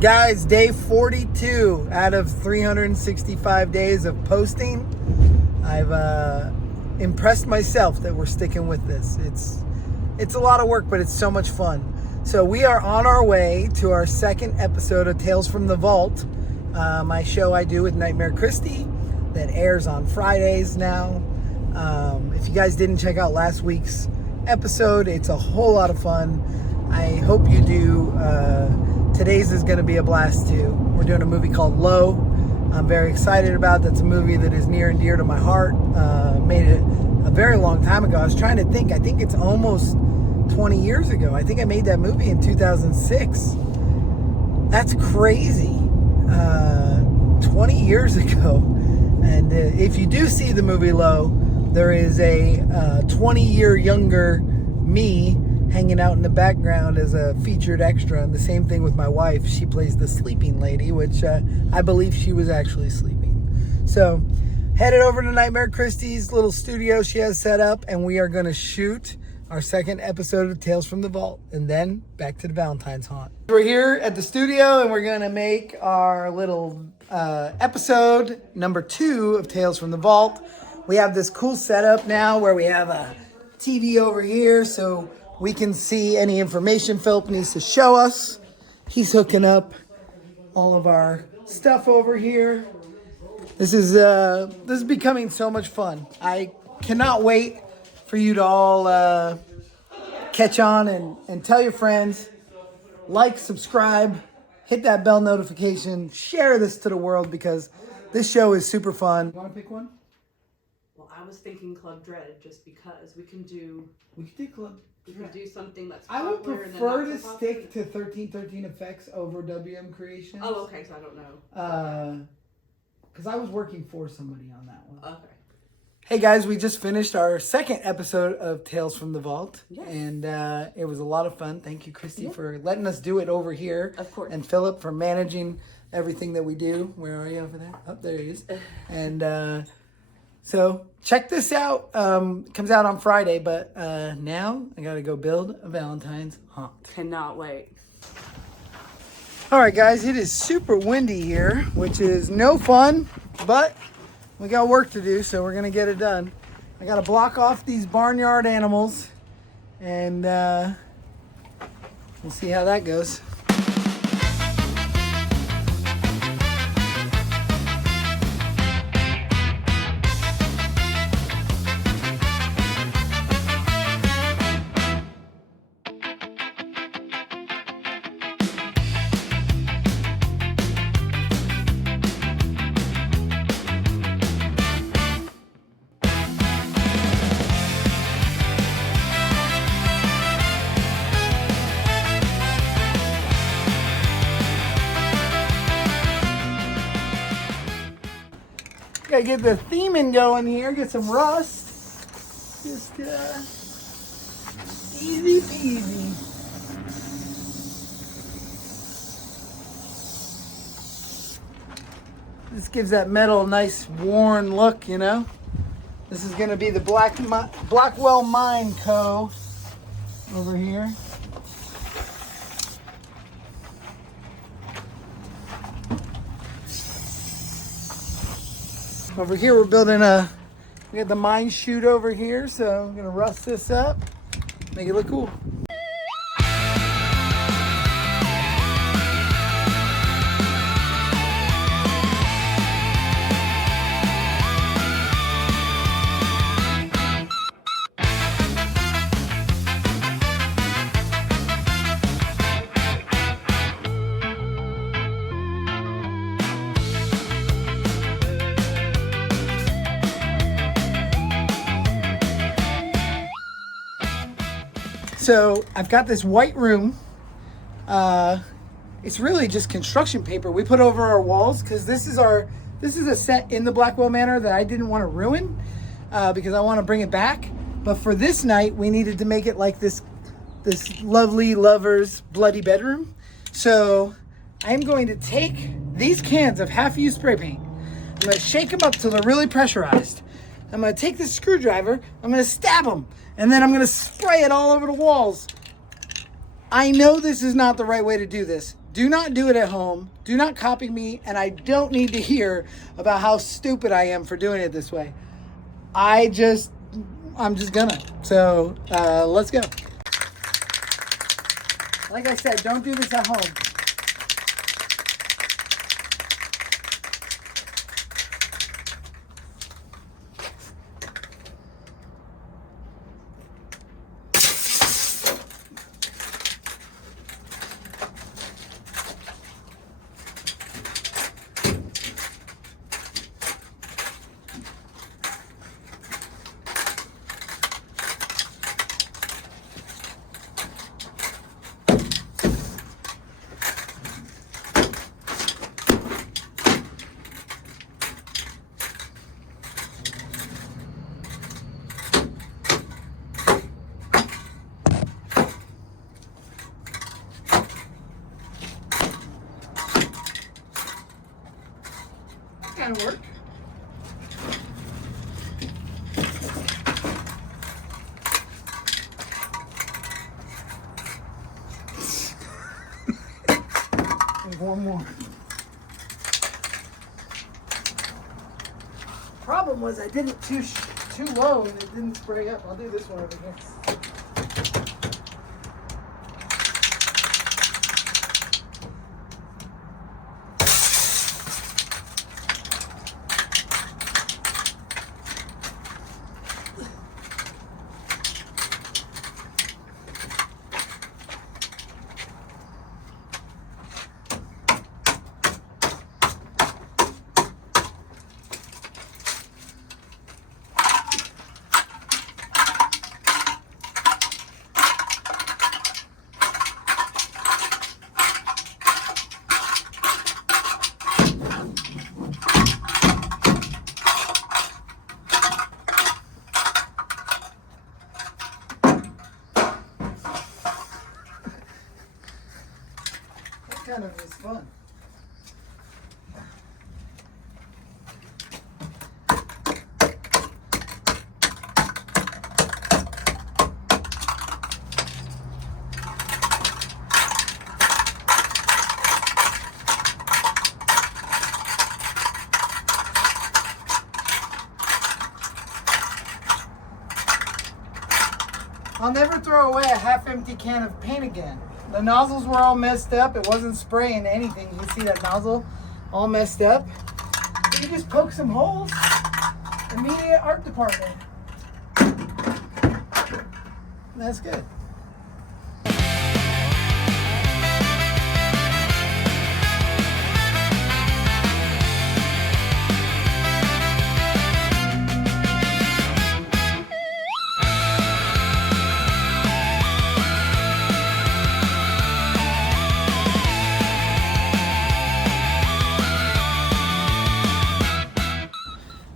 Guys, day 42 out of 365 days of posting. I've impressed myself that we're sticking with this. It's a lot of work, but it's so much fun. So we are on our way to our second episode of Tales from the Vault, my show I do with Nightmare Kristy that airs on Fridays now. If you guys didn't check out last week's episode, it's a whole lot of fun. I hope you do. Today's is going to be a blast too. We're doing a movie called Low. I'm very excited about. That's a movie that is near and dear to my heart. Made it a very long time ago. I was trying to think. I think it's almost 20 years ago. I think I made that movie in 2006. That's crazy. 20 years ago. And if you do see the movie Low, there is a 20-year younger me hanging out in the background as a featured extra. And the same thing with my wife. She plays the sleeping lady, which I believe she was actually sleeping. So headed over to Nightmare Kristy's little studio she has set up, and we are going to shoot our second episode of Tales from the Vault, and then back to the Valentine's Haunt. We're here at the studio, and we're going to make our little episode number 2 of Tales from the Vault. We have this cool setup now where we have a TV over here, so we can see any information Philip needs to show us. He's hooking up all of our stuff over here. This is becoming so much fun. I cannot wait for you to all catch on and tell your friends, like, subscribe, hit that bell notification, share this to the world because this show is super fun. Want to pick one? Well, I was thinking Club Dread just because we can do Club. We could do something that's I would popular and prefer then to not so stick to 1313 Effects over WM Creations. Oh, okay, so I don't know. Because I was working for somebody on that one. Okay. Hey guys, we just finished our second episode of Tales from the Vault. Yes. And it was a lot of fun. Thank you, Kristy, for letting us do it over here. Of course. And Philip for managing everything that we do. Where are you over there? Oh, there he is. And so check this out. Comes out on Friday, but now I gotta go build a Valentine's haunt. Cannot wait. All right, guys, it is super windy here, which is no fun, but we got work to do, so we're gonna get it done. I gotta block off these barnyard animals, and we'll see how that goes. Gotta get the theming going here, get some rust. Just easy peasy. This gives that metal a nice worn look, you know. This is gonna be the Blackwell Mine Co. over here. Over here we're building we got the mine chute over here, so I'm gonna rust this up, make it look cool. So I've got this white room. It's really just construction paper we put over our walls because this is a set in the Blackwell Manor that I didn't want to ruin because I want to bring it back. But for this night, we needed to make it like this lovely lover's bloody bedroom. So I'm going to take these cans of half-used spray paint. I'm going to shake them up till they're really pressurized. I'm going to take this screwdriver, I'm going to stab them, and then I'm going to spray it all over the walls. I know this is not the right way to do this, Do not do it at home. Do not copy me, and I don't need to hear about how stupid I am for doing it this way. I'm just gonna. So let's go. Like I said, don't do this at home. Kind of work. And one more. Problem was I did it too low and it didn't spray up. I'll do this one over here. Kind of is fun. I'll never throw away a half-empty can of paint again. The nozzles were all messed up. It wasn't spraying anything. You can see that nozzle all messed up. You just poke some holes. Immediate art department. That's good.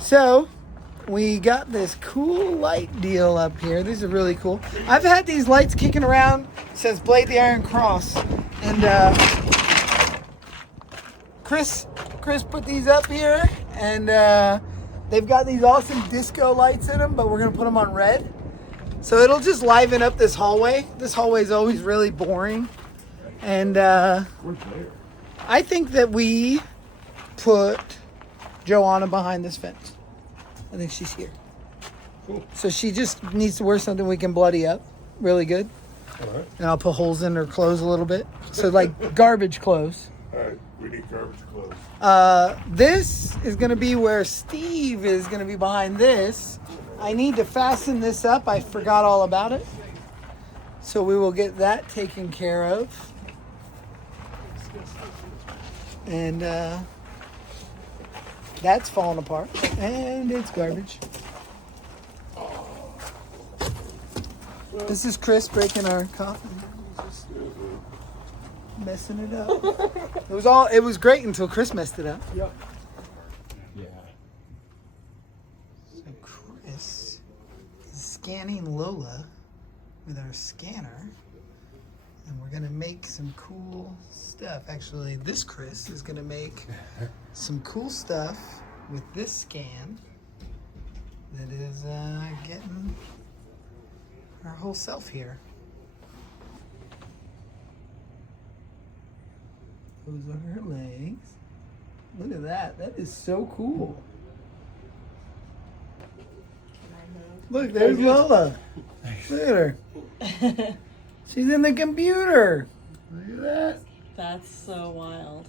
So, we got this cool light deal up here. These are really cool. I've had these lights kicking around since Blade the Iron Cross. And Chris put these up here. And they've got these awesome disco lights in them, but we're going to put them on red. So it'll just liven up this hallway. This hallway is always really boring. And I think that we put Joanna behind this fence. I think she's here. Cool. So she just needs to wear something we can bloody up really good. All right. And I'll put holes in her clothes a little bit. So like garbage clothes. All right. We need garbage clothes. This is going to be where Steve is going to be behind this. I need to fasten this up. I forgot all about it. So we will get that taken care of. And that's falling apart, and it's garbage. This is Chris breaking our coffee. Just messing it up. It was great until Chris messed it up. Yep. Yeah. So Chris is scanning Lola with our scanner, and we're gonna make some cool stuff. Actually, this Chris is gonna make some cool stuff with this scan that is getting our whole self here. Those are her legs. Look at that. That is so cool. Look, there's Lola. Look at her. She's in the computer. Look at that. That's so wild.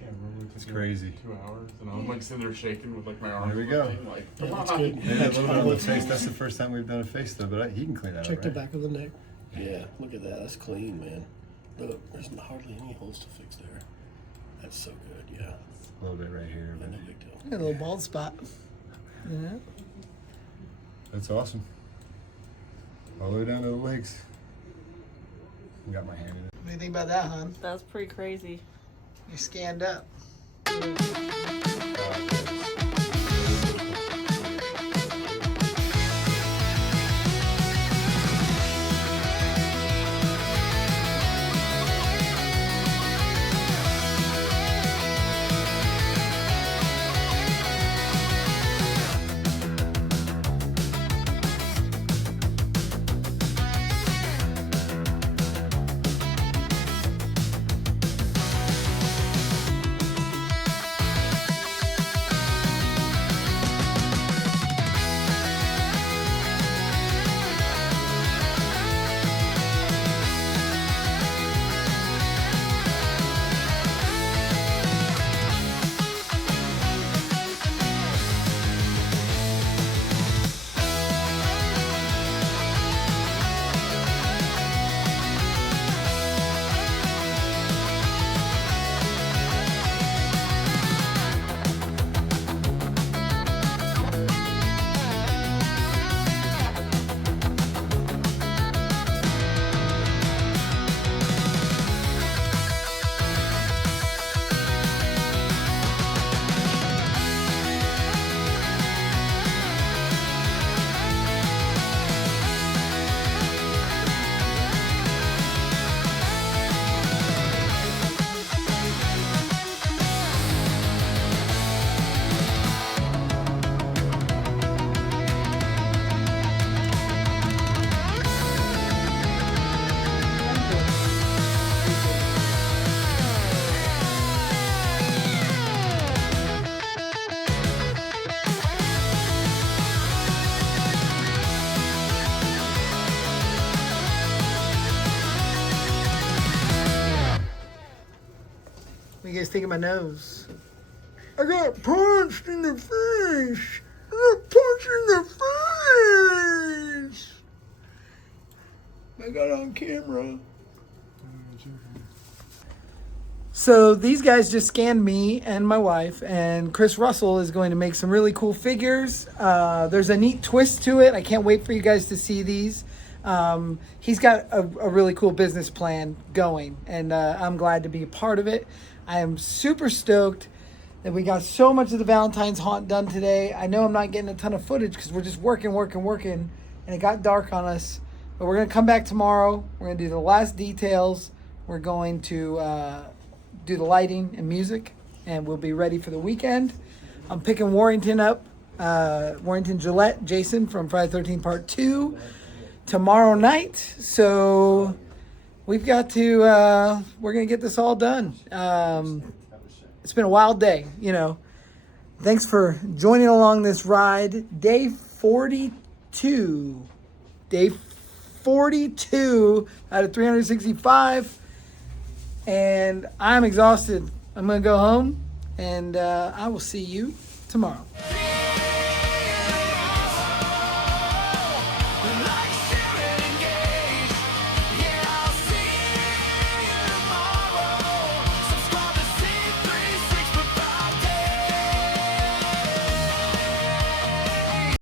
Yeah, remember It's crazy. 2 hours, and I was like sitting there shaking with like my arms. There we go. Like, Yeah, come that's on. good. Yeah, a little bit on the face. That's the first time we've done a face though, but he can clean that Check up, the right? back of the neck. Yeah, look at that. That's clean, man. Look, there's hardly any holes to fix there. That's so good, yeah. A little bit right here, Yeah, but no big deal. A little bald spot. Yeah. that's awesome. All the way down to the legs. I got my hand in it. What do you think about that, hon? That's pretty crazy. You're scanned up. What do you guys think of my nose? I got punched in the face. I got punched in the face. I got it on camera. So these guys just scanned me and my wife, and Chris Russell is going to make some really cool figures. There's a neat twist to it. I can't wait for you guys to see these. He's got a really cool business plan going, and I'm glad to be a part of it. I am super stoked that we got so much of the Valentine's Haunt done today. I know I'm not getting a ton of footage because we're just working, and it got dark on us. But we're going to come back tomorrow. We're going to do the last details. We're going to do the lighting and music, and we'll be ready for the weekend. I'm picking Warrington up, Warrington Gillette, Jason from Friday the 13th Part 2 tomorrow night. So we've got to, we're going to get this all done. It's been a wild day, you know. Thanks for joining along this ride. Day 42. Day 42 out of 365. And I'm exhausted. I'm going to go home, and I will see you tomorrow.